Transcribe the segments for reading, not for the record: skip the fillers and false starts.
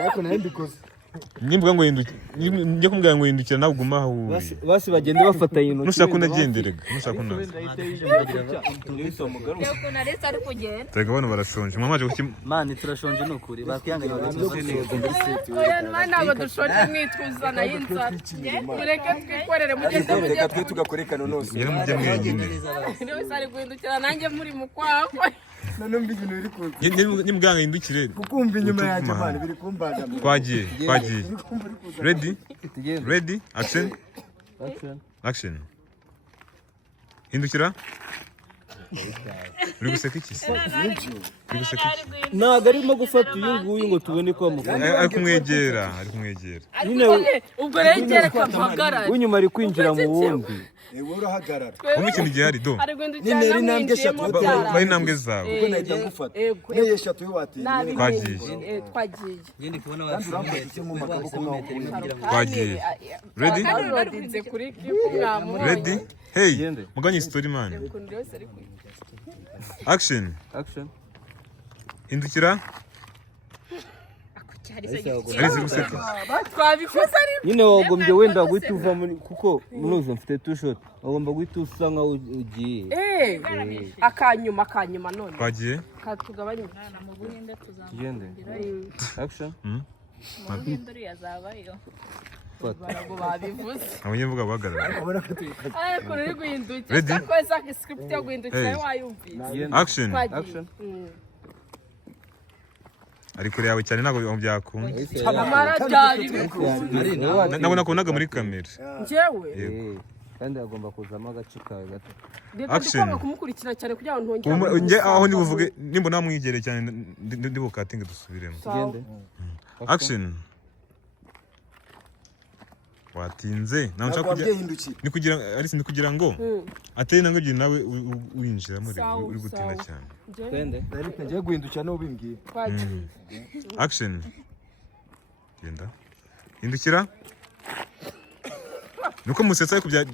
yako na mbikoze nimbwa ngo hinduke njye kumbwira ngo hindukira nawe uguma aho basi bagende bafata intoki nushaka unagenderega nushaka unaza Tega bano barashonje mama aje kuki mani turashonje nukuri bakiyanganya ntabwo dushonje mwituzana y'inzara mureke twikorere mugende reka twe tugakoreka nonose yari mujye mwenyine niwe sari guhindukira nanjye muri mukwakwe none mbi ibintu biri kuza nimbwa ngo hindukire kukumva inyuma yaje bana biri kumbaga twagiye ready action hindukira uri guseka iki se ntabwo arimo gufata uyu nguyu ngo tubone ko ari kumwegera ubwo rero igereka mpagarare w'inyuma ari kwinjira mu wundi urahagarara umwe ikintu gihari do nintera intambwe eshatu bari intambwe zawe ubwo nahita ngufata niyo eshatu y'uwatiye twagiye ngende kubona twagiye ready hey muganye story man action hindukira nyine wagombye wenda guhita uva kuko munozo mfite tushot wagomba guhita usa nkaho ugiye akanyuma none twagiye katugabanye tugende action amahinduri yazabayo barago babivuze abanyevuga bahagarara ariko ruri guhindukira kweza script yo guhindukira wayumvise action ari kure yawe cyane ntabwo byakunda nabona ko naga muri kamera njyewe kandi agomba kuzamo agace kawe gato action kumukurikira cyane kugira ngo ntongere nge aho ndi buvuge nimba namwigere cyane ndi bukatinga dusubiremo action watinze nawe nshaka kujya ni kugira ngo ateye nango gihe nawe winjira muri uri gutinda cyane twende ngiye guhindukira no bimbwiye action genda hindukira nuko musetsa ariko byari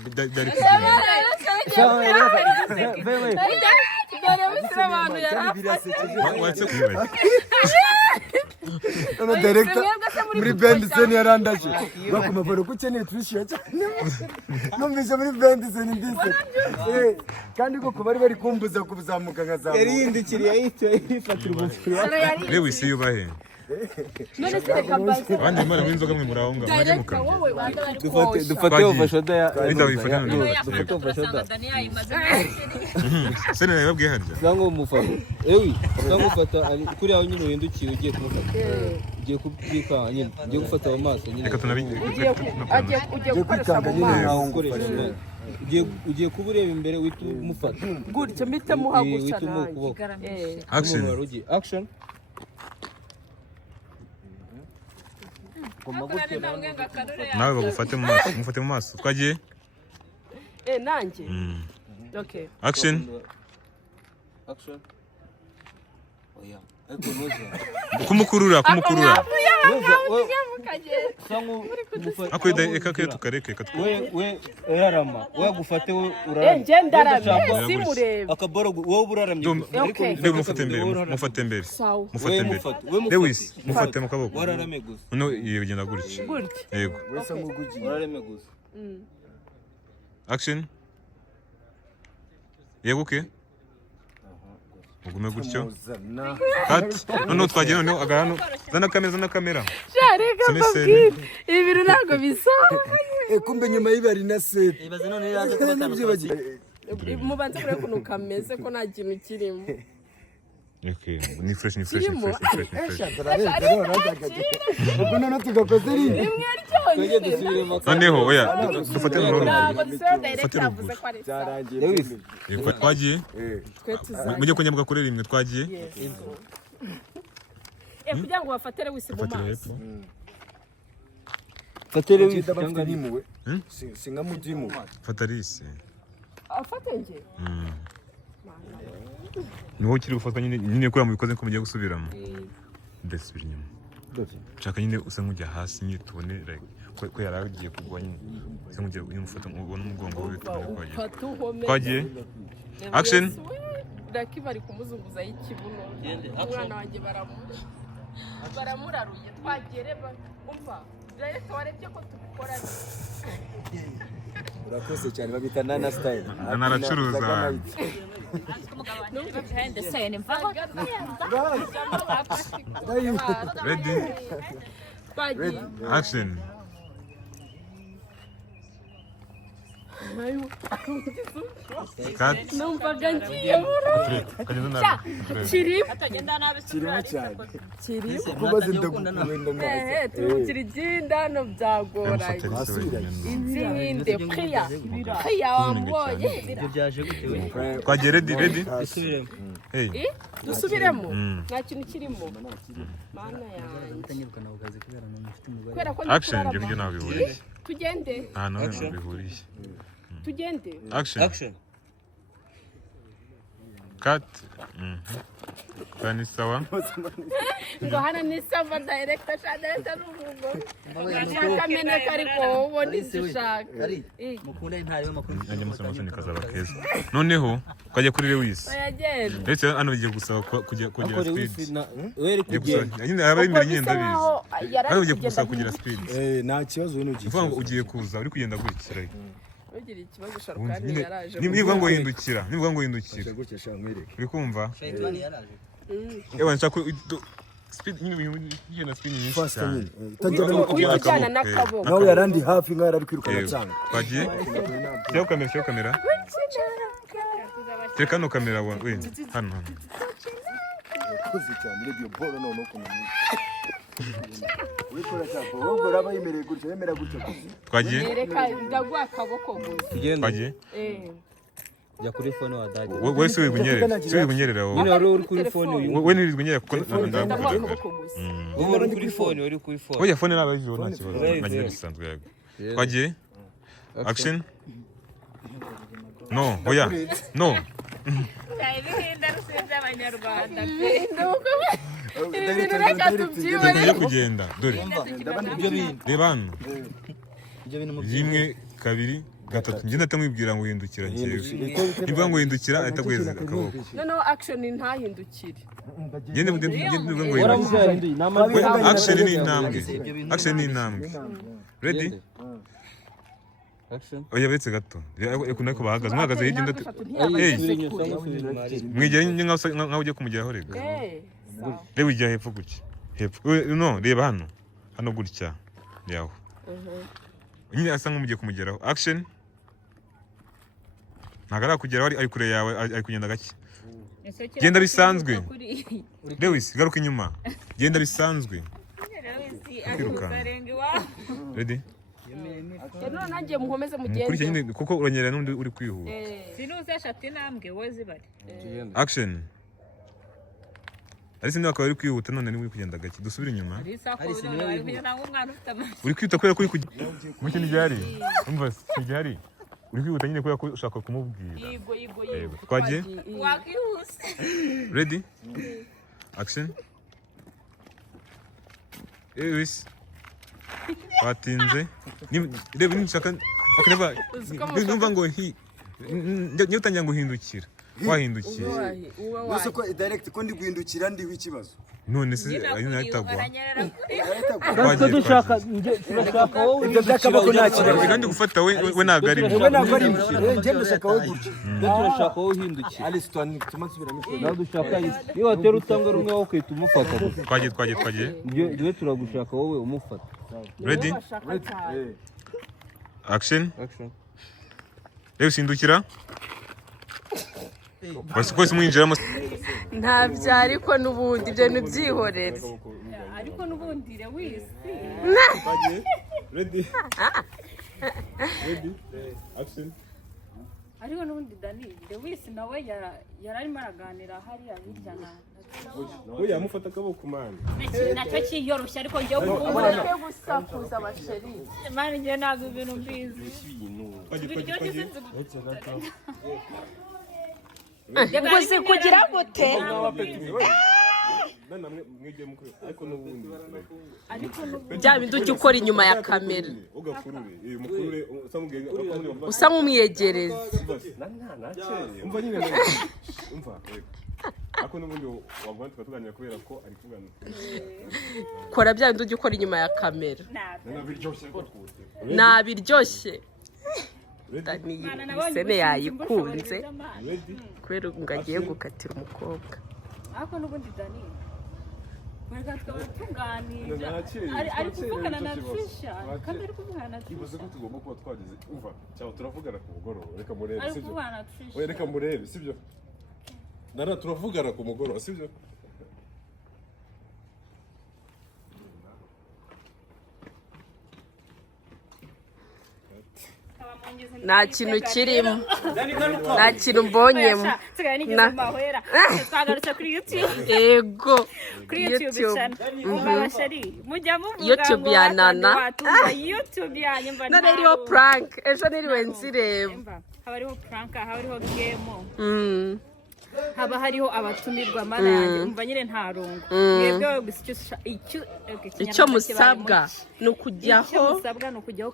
Ono director muri band sen yarandaje bakumavaro kukeneye twishyura cyane numvise muri band sen ndise kandi ko bari kumbuza kuzamuka nkazamuka yari yindikiriye yifatira umufuri rero isi yubahe none se reka mbaze abandi imana mwinzoga mwe murahonga mujye mukamwe dufate overshot ya dufate overshot sene nababwiye harya zango umufata zango ufata kuri aho nyine uhindukiye ugiye kumufata ugiye kubyika nyine ugiye gufata mu maso nyine reka tunabige ugiye gukoresha mu maso ugiye kuba ureba imbere uhita umufata gutyo mpite muhagusha action nawe bagufate mu maso twagiye nanjye okay action kumukurura akwida eka tukareke we yarama we gufate we urara nje ndarame simurebe akaboro wowe uraramye ndebe mufate imbere Lewis mufate mu kaboko wararame gusa no yegenda gutya yego wese mugugiye wararame gusa action yeguke ugume gutyo ati none twagiye none agarano zana kamera shareka babwire ibi bintu ntabwo bisa kumbe nyuma y'ibari na set ibaze none yaje kubatandukanya mubanze kure kuno kameze ko nta kintu kirimo okay ni fresh ubwo none tugakoze rimwe twege dusubiremo noneho oya dufate mu rugo byarangiye twagiye mujye kunyabwa kurera imwe twagiye kugira ngo bafatire wisi mu maso fatire wisi cyangwa nimuwe singa mudimu fatalise afate nje niho kiri gufatwa nyine kura mu bikoze ko mugiye gusubiramo ndasubira inyuma nshaka nyine usa nk'ujya hasi nyine tubone ko yaragiye kugwa nyine usa nk'ujya umufata ubona umugongo we twagiye action Danica bari kumuzunguza y'ikibuno umwana wanjye baramuha baramuraruye twagere umva rero warebye ko tubikora urakoze cyane babita nana style naracuruza ready action cut numvaga ngiye kirimo cyane kubaza ndagukunda turigenda no byagoranye inzinde priya wamboye twagiye ready hey dusubiremo nta kintu kirimo mana yanjye action ngiye nabihuriye tugende nabihuriye tugende action cut Bani sawa ngo hana ni sawa director shadeta n'uvugo kamene kariko ubona izishaka mukunda intare y'amakuru nanjye musoma cyo nikazaba keza noneho twajya kuri Lewis ndetse hano bigiye gusaba kujya speed weri kugenda nyine aba imbere nyenda bizi hano bigiye gusaba kugira speed nta kibazo we nugiye uvuga ngo ugiye kuza uri kugenda gukira ugira ikibazo sharukani yaraje nivuga ngo hindukira gutya shankwereka uri kumva shayitani yaraje ewa nshaka speed nyine bigenda speed nyinshi fast cyane nyine utajyana no kugera kujyana n'akaboko nawe yarandi hafi nka yari kwirukana cyane twagiye cyo kamera Teka no kamera we hano kuzi cyane radio ball no kumenya wikora cyako wowe uraba yemereye gutya yemera gutya twagiye reka ndagwa akaboko gusa twagiye jya kuri phone wa dadi wowe si wigunyerera wowe nyine wari uri kuri phone uyu wowe nirigunyerera kuko ndagwa akaboko gusa wowe uri kuri phone oya phone naba yijo nta kibazo nagiye bisanzwe yago twagiye action no oya no ibihinda rusize abanyarwanda tugiye kugenda dore reba hano rimwe kabiri gatatu njye ndatamwibwira ngo hindukira ngewe nivuga ngo hindukira ahita guheza akaboko noneho action ntahindukire ngende nivuga ngo hindukira action ni intambwe ready oya betse gato reka nako bahagaze mwagaze hirya ndatu mwigere nkaho ugiye kumugeraho rega reba ujya hepfo gutya hepfo no reba hano gutya yaho nyine asa nk'umugiye kumugeraho action ntabwo arakugeraho ari kure yawe ari kugenda gake genda bisanzwe Lewis garuka inyuma genda bisanzwe kwiruka ready none nanjye mukomeze mugende mukurikije nyine kuko uranyerera n'undi uri kwihuta sinuze eshatu intambwe wowe zibari action Arisi niba akaba uri kwihuta none niwe uri kugenda gake dusubire inyuma uri kwita kubera ko uri mu kintu gihari umva si gihari uri kwihuta nyine kubera ko ushaka kumubwira yego twagiye wakihuse ready action Lewis watinze reba nishaka numva ngo niyo utangira guhindukira wahindukira wese ko direct ko ndi guhindukira ndi w'ikibazo none se ayitagwa twagiye dushaka wowe ibyo byakabako nta kibazo kandi gufata we ntabwo ari we ntabwo ari njye ndashaka wowe gutya turashaka wowe uhindukira Alice tumasubira mishwe nawe dushaka iyo watera utanga rumwe wowe ukahita umufata twagiye njye turagushaka wowe umufata ready action rero sindukira basi kwese mwinjiramo ntabyo ariko n'ubundi ibyo ntibyihorere ariko n'ubundi Lewis ready action ariko n'ubundi Dani Lewis nawe yararimo araganira hariya hirya na oya mufata akaboko mani nacyo kiyoroshye ariko njye umureke gusakuza abasheri mani njye ntabwo ibintu mbizi biryoshye uzi kugira gute bya bindi ujya ukora inyuma ya kamera usa nk'umwiyegereza ako n'ubundi wagwa tukatuganira kubera ko ari kugana kora bya bindi ujya ukora inyuma ya kamera nabiryoshye Sene yayikunze kubera ngo agiye gukatira umukobwa ariko n'ubundi Dani mwega tukaba tuganira ari kuvugana na Trisha kandi ari kuvugana na Trisha ibuze ko tugomba kuba twagize umva cyangwa turavugana ku mugoroba reka murebe ari sibyo kuvugana na Trisha oya reka murebe sibyo nara turavugana ku mugoroba sibyo nta kintu kirimo nta kintu mbonyemo twagarutse kuri YouTube yego kuri YouTube mujya muvuga YouTube ya Nana YouTube yanyu mba none iriho prank ejo niriwe nzireba haba hariho prank haba hariho game haba hariho abatumirwa mana yanjye umva nyine nta rungu mwebwe gusa icyo musabwa ni ukujyaho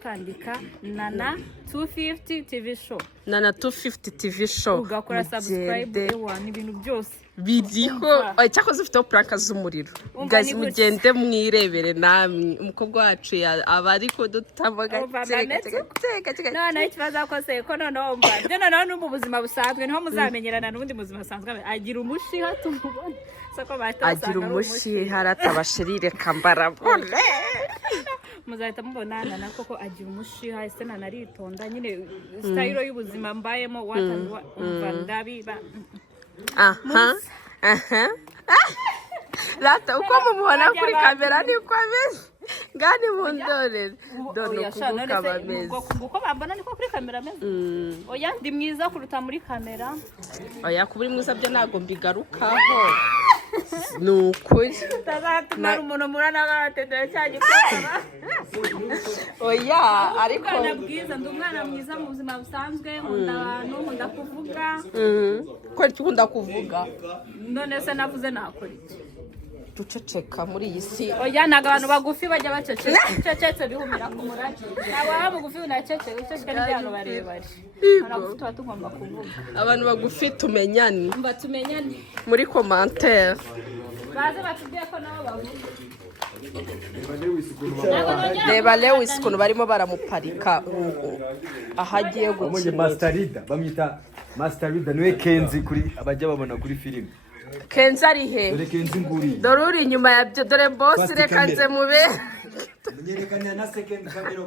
kandika Nana 250 TV show Nana 250 TV show ugakora subscribe ewana ibintu byose biriho cyakoze ufiteho prank z'umuriro guys mugende mwirebere namwe umukobwa wacu aba ariko dutabaga none ikibazo akose ko noneho mba byo noneho no mu buzima busanzwe niho muzamenyerana n'ubundi buzima busanzwe agira umushiha tumubona sako batasanga agira umushiha aratabashirire kambara bole muzahita mubonana na koko agira umushiha ese nanaritonda nyine style y'ubuzima mbayemo watanwa umva ndabiba Lata uko mumubona kuri kamera niko ameze ngani mundorere done kuvuka bameze uko bambona niko kuri kamera ameze oya ndi mwiza kuruta muri kamera oya kuburi mwiza byo nago mbigarukaho nukuri tazatumara umuntu murana baratendera cyane kwaba oya ariko bwiza ndi umwana mwiza mu buzima busanzwe nkunda abantu nkunda kuvuga ko nkunda kuvuga none se navuze nakora iki duceceka muri iyi si oya naga abantu bagufi bajya bacecetse bihumira ku murage aba bagufi unaceceka uceceka n'ibyantu barebare aragufi tugomba kuvuga abantu bagufi tumenyane mba tumenyane muri commentaire baze batubwiye ko nabo bavuga reba Lewis ukuntu barimo baramuparika ahagiye gukina Masterida bamwita Masterida niwe Kenzi kuri abajya babona kuri filime Kenzi ari he dore Kenzi nguri dore uri inyuma ya byo dore boss reka nze mube munyerekana na second camera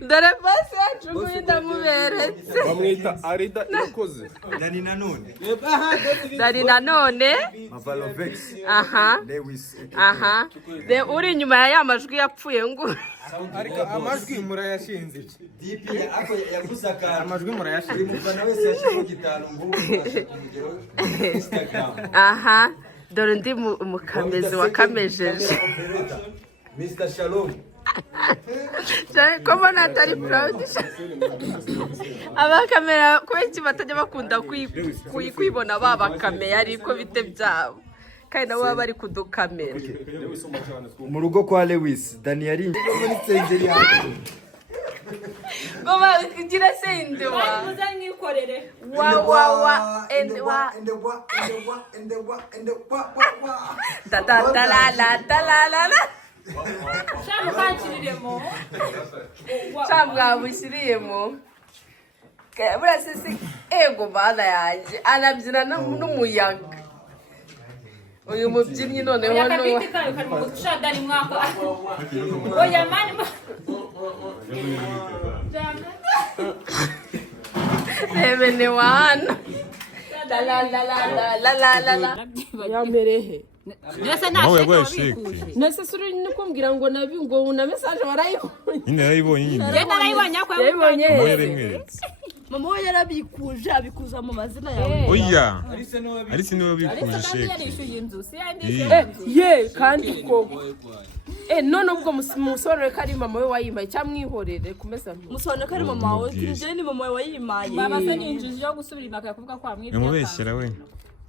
dore boss yacu guhinda muberetse bamwita Arida irakoze Dani nanone Mavalovex Lewis de uri inyuma ya majwi yapfuye ngo ariko amajwi murayashinze iki DP ako yagusaka amajwi murayashinze umufana wese yashyize gitano ngo Instagram dore ndi umukamezi wakamejeje Mr. Shalom Como natari proud abakamera kubenshi batajya bakunda kwibona babakamera ariko bite byabo kandi nabo baba bari kudukamera mu rugo kwa Lewis Dani yari muri sengeri yawe Goma gira sende wa muzanyikorere wa and la Shamu kanchiriremo Shamwa bushiriyemo Bura sisi ego bana yaje anabyina n'umuyaga uyu mubyinnyi noneho no Shadani mwako oya mani Nebene wana la yamerehe Nese suri nukumbwira ngo nabi ngo na message warayibonye nyine yarayibonye nyine narayibonye yabonye mama we yarabikuje abikuza mu mazina yawe oya Alice niwe wabikuje sheke kandi koko none ubwo musorere kari mama we wayimaye cyamwihorere kumeza musorere kari mama we kinje ni mama we wayimaye baba se ninjije yo gusubira imaka kuvuga kwa mwibye mubeshyera we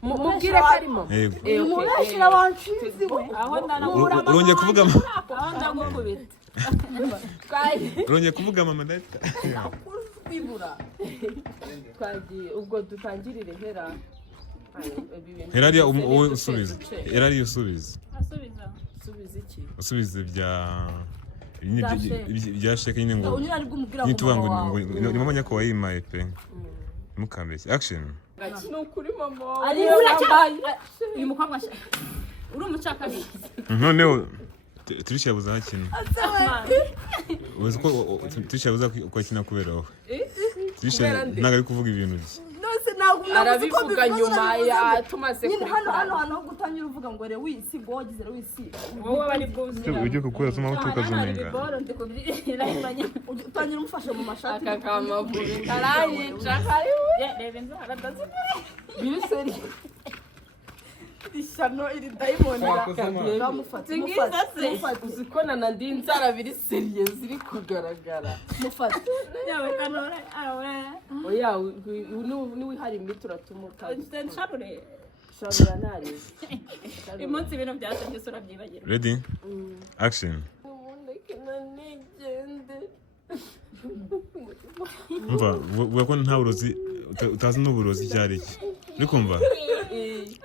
mubwire kari mama mubeshyira wanshizi we aho ndanamura urongeye kuvuga mama aho ndamukubita urongeye kuvuga mama data kwibura twagiye ubwo dutangirire hera Eraria wowe usubiza. Eraria usubiza. Subiza iki? Usubiza bya sheke nyine ngo. Nituvuga ngo ni mama nyako wayimaye pe. Mukambeshye. Action. Ni ukuri mama. Ari urambaye. Uyu mukobwa uri umucakabiri. Noneho Tricia yabuze hakina. Uzi ko Tricia yabuze kwakina kubera wowe. Tricia ntago ari kuvuga ibintu bye. Arabivuga nyuma ya tumaze kuri hano gutangira uvuga ngo rewisi ngo wagize rewisi wowe bari bwuzi ujye kukora soma utukazumenga utangira umufashe mu mashati akakamavuye karayica karibu rebe nzara dazi biseri ishano iri diamond ramufata uzikona na ndi nzara biri seriye ziri kugaragara mufata yawe kanora oya ni wihari mitura tumuka nshabure shabura nari imunsi ibintu byase byose urabyibagira ready action umva uvuga ko nta burozi utazi n'uburozi cyari iki uri kumva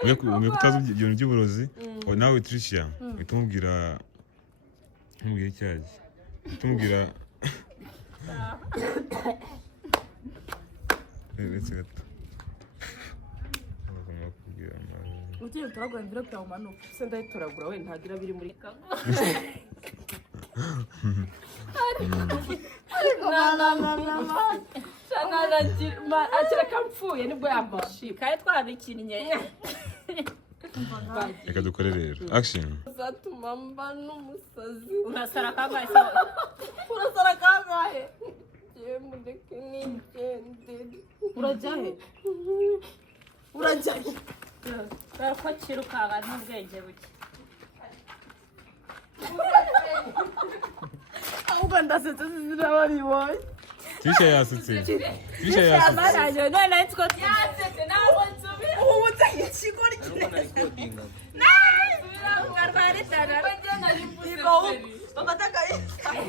uvuga ko utazi ibintu by'uburozi nawe Tricia uhita umubwira nkubwira icyayi uhita umubwira uretse gato utiye turagura mvira kwa manuka se ndayitoragura we ntagira biri muri kago akira kampfuye nibwo yamushika kaye twabikinnye reka dukore rero action uzatuma mba n'umusazi urasara kangahe urasara kangahe mureke nigendere urajyahe urajyahe ko kirukanka n'ubwenge buke ahubwo ndasetse zirababibonye Tricia yasutse Tricia yasutse none nitwo yasetse nawe nsubira ubu utanye ikigo Recording.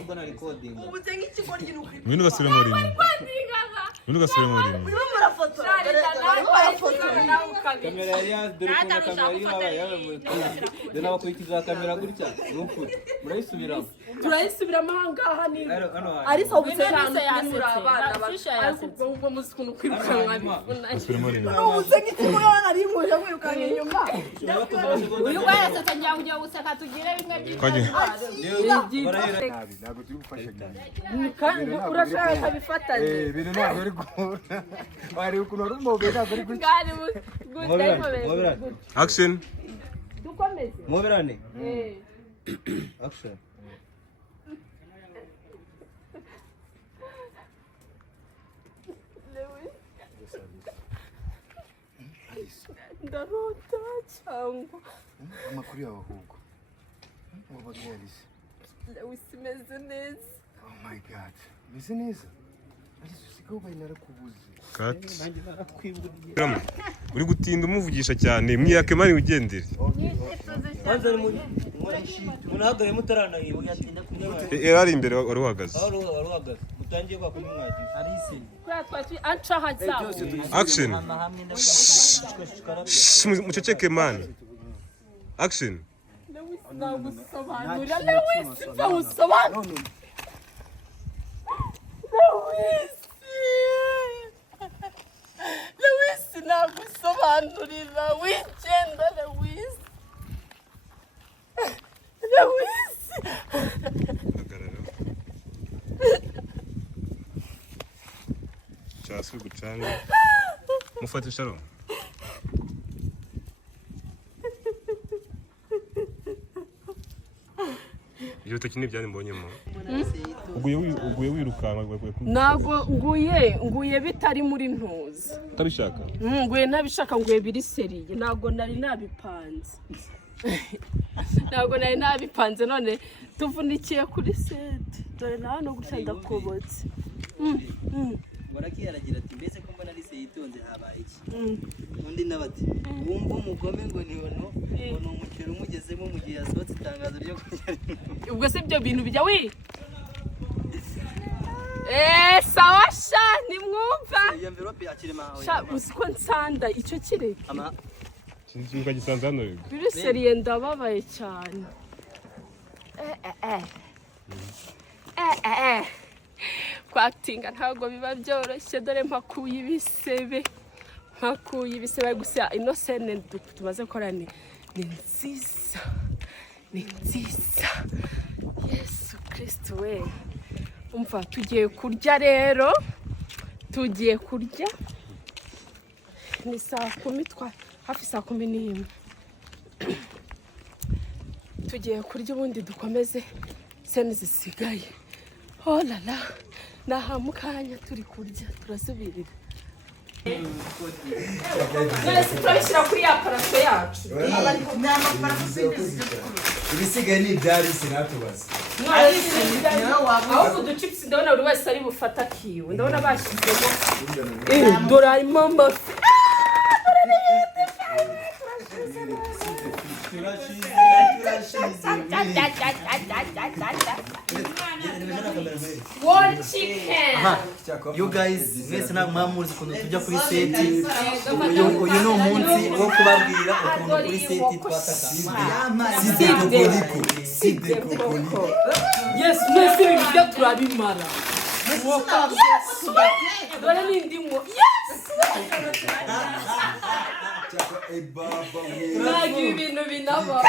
Ubwo na recording. Ngwino ugasubiremo rimwe ngwino ugasubiremo rimwe Kamera yari dore ko kamera yawe dore abakurikiza kamera gutya n'ukuri murayisubiramo turayisubiramo ahangaha ni ari so gutse muri abana ariko ubwo musikunu kwirukanwa ugasubiramo rimwe ubuse nk'ikimo ari muje kwirukanwa inyuma uyu wese njya ujya guseka tugire bimwe ntabwo turi gufasha kandi urashaka bifatanye ibintu ntabwo ari gukunda wari ukuntu wari umuhobe ntabwo ari gutya ngari gutya action dukomeze Moberane. Action. ndarota cyangwa amakuru yawe ahubwo ngo bagwarize Lewis imeze neza oh my god meze neza ariko usigaho bari narakubuze uri gutinda umuvugisha cyane mwiyake mari ugendere Kwanza munahagare mutaranahiwe yatinda kunywa. Erari imbere wari uhagaze Aruhagaze mutangiye kwa kunywaji Arisi anca hatsaho action muceceke man action Lewis nagusobanurira Lewis bawusobanurira Lewis nagusobanurira wigenda Lewis cyasi gucanga mufate sharo iyo tekine byane mbonyemo uguye wirukanka nago nguye bitari muri ntuzi tabishaka nguye nabishaka nguye biri seriye nago nari nabipanze ntabwo nari nabipanze none tuvunikiye kuri seti dore nawe no gutya ndakobotse Muraki aragira ati mbese ko mbona Alice yitonze habaye iki undi nabati wumva umugome ngo ni wono ngo umukero umugezemo mu gihe yasohotse itangazo ryo kujya ubwo se ibyo bintu bijya wi sawa sha nimwumva iyo envelope yakire mawe sha usiko nsanda icyo kireke Sinzi gisanze hano. biri seriye ndababaye cyane. Kwatinga ntabwo biba byoroshye dore mpakuye ibisebe gusa ino sene tumaze gukora ni nziza Yesu Kristo we umva tugiye kurya rero ni saa 10 hafi saa 11 tugiye kurya ubundi dukomeze sene zisigaye. Oh la la naha mukanya turi kurya turasubirira. Nese turabishyira kuri ya parato yacu. Ibisigaye ni ibyari sinatubaza. Aho kudu chips ndabona buri wese ari bufata kiwe. Ndabona bashyizemo. Dora mama. One chicken. You guys, mwese ntabwo mwamuzi ukuntu tujya kuri seti. Uyu ni umunsi wo kubabwira ukuntu kuri seti twataka. Side kokoliko. Yes, mwese ibi byo turabimara. Yes. Dore n'indimo. Yes. Nagi ibintu binaba.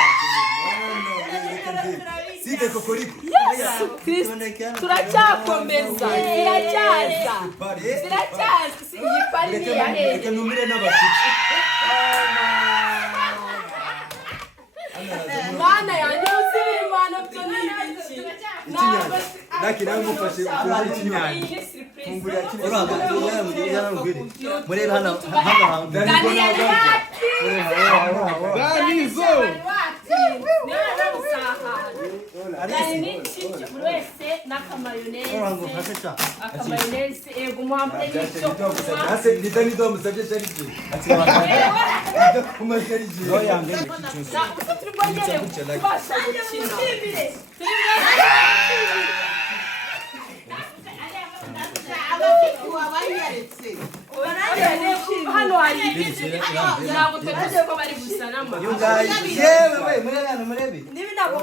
Side kokoliko. Yes. Turacyakomeza. Ziracyaza. Iyi pari ya he. Reka numire n'abashitsi. Mana yanjye usibira imana byo n'ibiki. Naki nawe mufashe kuza ikinyanya. Fungurira Murebe hano hantu. Danizo. Akamayoneze ego muhambre n'icyo kunywa. Ase nditani ndo musabye sharije. Kuma sharije. Oyange n'ikicyose. Turi bwongere kubasha gukina. Hano hari ibiti ntabwo twese ko bari gusanama. You guys, yewe murebe hano murebe. Nibi ntabwo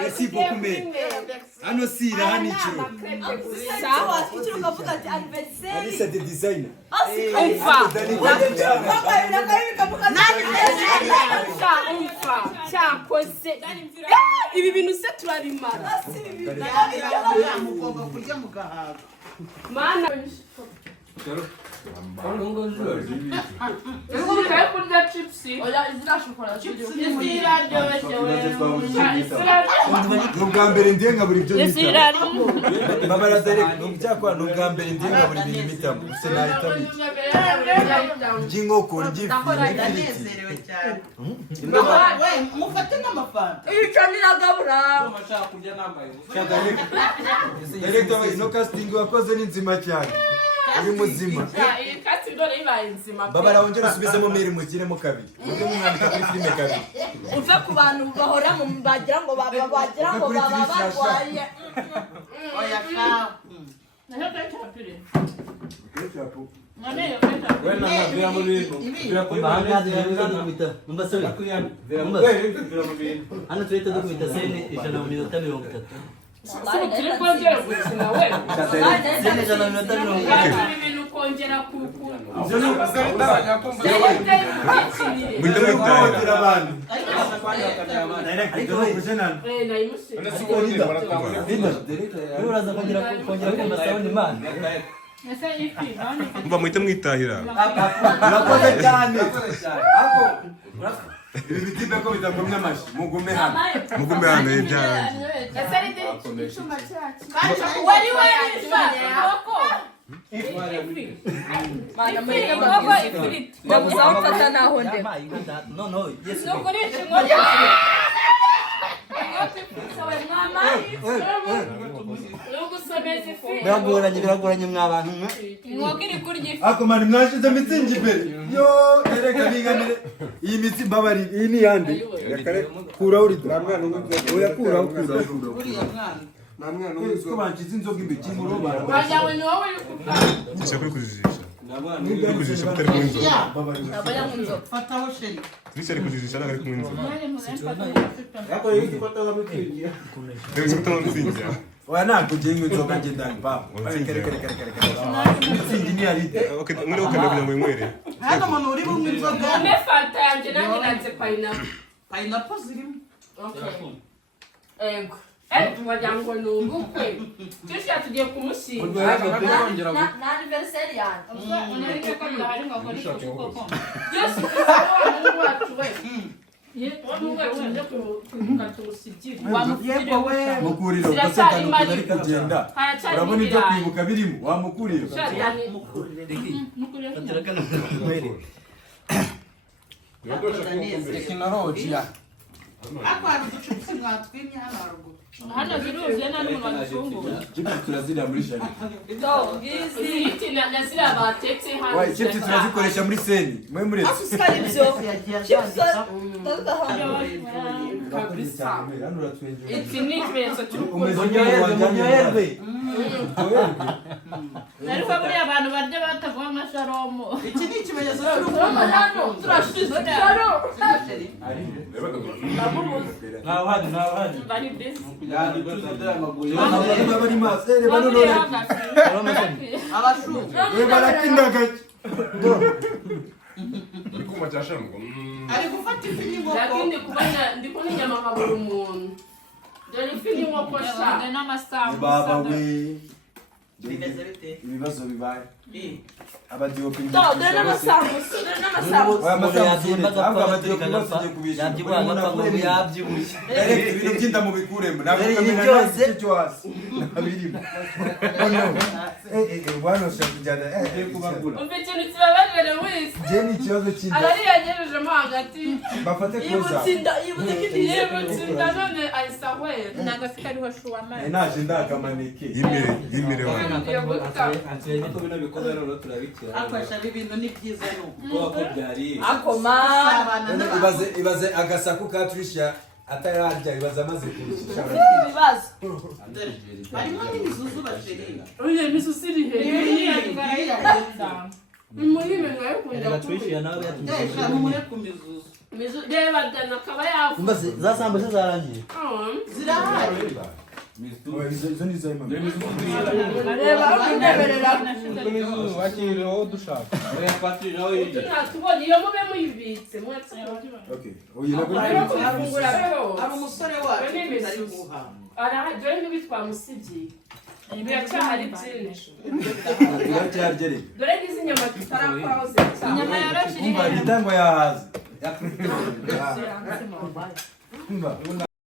Merci beaucoup mais hano si irahani ikiro. sawa ikiro ukavuga ati anniversaire Ari set design. Umva cyakoze ibi bintu se turabimara mana kurya chips oya izira shokora Nubwa mbere ndiye nkabura ibyo bita. Babara direct nubyakwa nubwa mbere ndiye nkabura ibintu bitamo. Se nahita biki. Inkoko ndanezerewe cyane. Mufate n'amafanta. icanira gabura Mashaka kurya nambaye. Direct no casting wakoze ni nzima cyane. Uri muzima. kati ndore ibaye nzima Babara wongera usubizemo miri mukiremo kabiri. Ubwo mwandika kuri filime kabiri. uve ku bantu bahora mu bagira ngo baba barwaye Oya kawa. Hano tuhita dukubita sene 130. turi kongera gukina we Sene 130. ibintu kongera kukuru Muito muito. Abantu. Uraza kongera kumva sound man. Mba muito mwitahira. Urakoze cyane. Ako. Ibi biti beko bidakomye amashi. Mugume hano. Mugume hano y'ibyanjye. wari ndagusaba naho nde No, yes. mama biragoranye mw'abantu mwe. Inkoko iri kurya ifi. Ako mani mwashize mitsingi imbere. Yo, ereka biganire. Iyi mitsi mbabari, iyi ni yande. Kuraho uri. Namwana n'umwe. Oya kuraho. Uriya mwana. Namwana n'umwe. Ko bankiza inzoga imbiki mu roba. Wajawe ni wowe uri kupa. Nshaka kujijisha. Namwana Kujijisha kutari kumwe inzoga. Abaya mu nzoga. Fataho sheri. Nishari kujijisha nagari kumwe inzoga. yako yiki kwata ngamutsindiye. Rero sikutama mutsingi. Oya ntabwo ugiye inzoga ngenda papa. Kare. Mitsingi ni yarite. Okay, mwere ukanda kugira ngo inywere. Hano umuntu uri bumwe inzoga. None fanta yanjye nanjye nanze pineapple. Pineapple zirimo. Okay. Ego. Wagira ngo ni ubukwe. Tushya tugiye kumushinga. Na anniversary yanjye. Unereke ko ndahari ngo akore ikikoko. Yesu Kristo wacu we. Mukuriro ugasanga ari kugenda. Urabona ibyo kwibuka birimo wamukuriro. Teknolojia. Akwa biducupa mwatwimye hano haruguru. Hano ziruzuye nta n'umuntu wazifungura. Chips turazira muri shari. Izi nazira batetse hano. Wai chips turazikoresha muri seni. Mwe muri. Asukari byo. Chips. Kabisa. Hano uratwenjera. Iki ni ikimenyetso cy'urukundo. Munyoherwe. Ariko buriya abantu barya batavuga nka sharomo. Iki ni ikimenyetso cy'urukundo. Hano turashize sharo. Ntawahandi. Bari busy. Yani tuzagira amaguye. Bari masere bano none. Abashu. We barakindaga. Ikuma cyashamuka. Ari gufata ifi n'inkoko. Lakini kubona ndikubona inyama nkabura umuntu. Dore ifi n'inkoko sha. N'amasambu. Baba we. Bimeze bite? Ibibazo bibaye. Abadiyo kuri. Dore n'amasambu. Yabyibuha agapfa ngo yabyibushye. Ibintu by'inda mu bikuremo. Ntabwo Ibyo kamera byose. nacyo cyo hasi. Nabirimo. Wano shaka kujyana. Umva ikintu kibabaje wese. Je ni ikibazo cy'inda. Arariyagejejemo hagati. Bafate koza. Ibutsinda kiti. Yibutsinda none ayisahwera. Nagafite ariho shuwamara. Naje ndakamaneke. Yimire wa. Niko bino bikorwa rero turabikira. Akwasha ibintu ni byiza no. Kuko byari. Akoma. Ibaze agasaku ka Trisha atararya ibaze amaze kurusha. Ibibazo. Barimo n'imizuzu basheri. Oye misusiri he. Mumuhime ngayo kunda. Gatwishyura nawe Desha numure ku mizuzu. Mizu deba dana kaba yafu. Mbase zasamba se zarangiye. Zirahari. Izo ni zo imana. Reba uneberera. Wakiriho dushaka. Oya patri nawe yije. Tubonye iyo mube muyibitse mwatse. Okay. Oye nabwo Arafungura rero. Aba umusore wacu ari guha. Arahaje n'ibitwa musibyi. Biracyahari byinshi. iracyarye. Dore n'izi nyama tutarakoraho ziracyahari. Inyama yarashiriye. Umva itango yahaze. Umva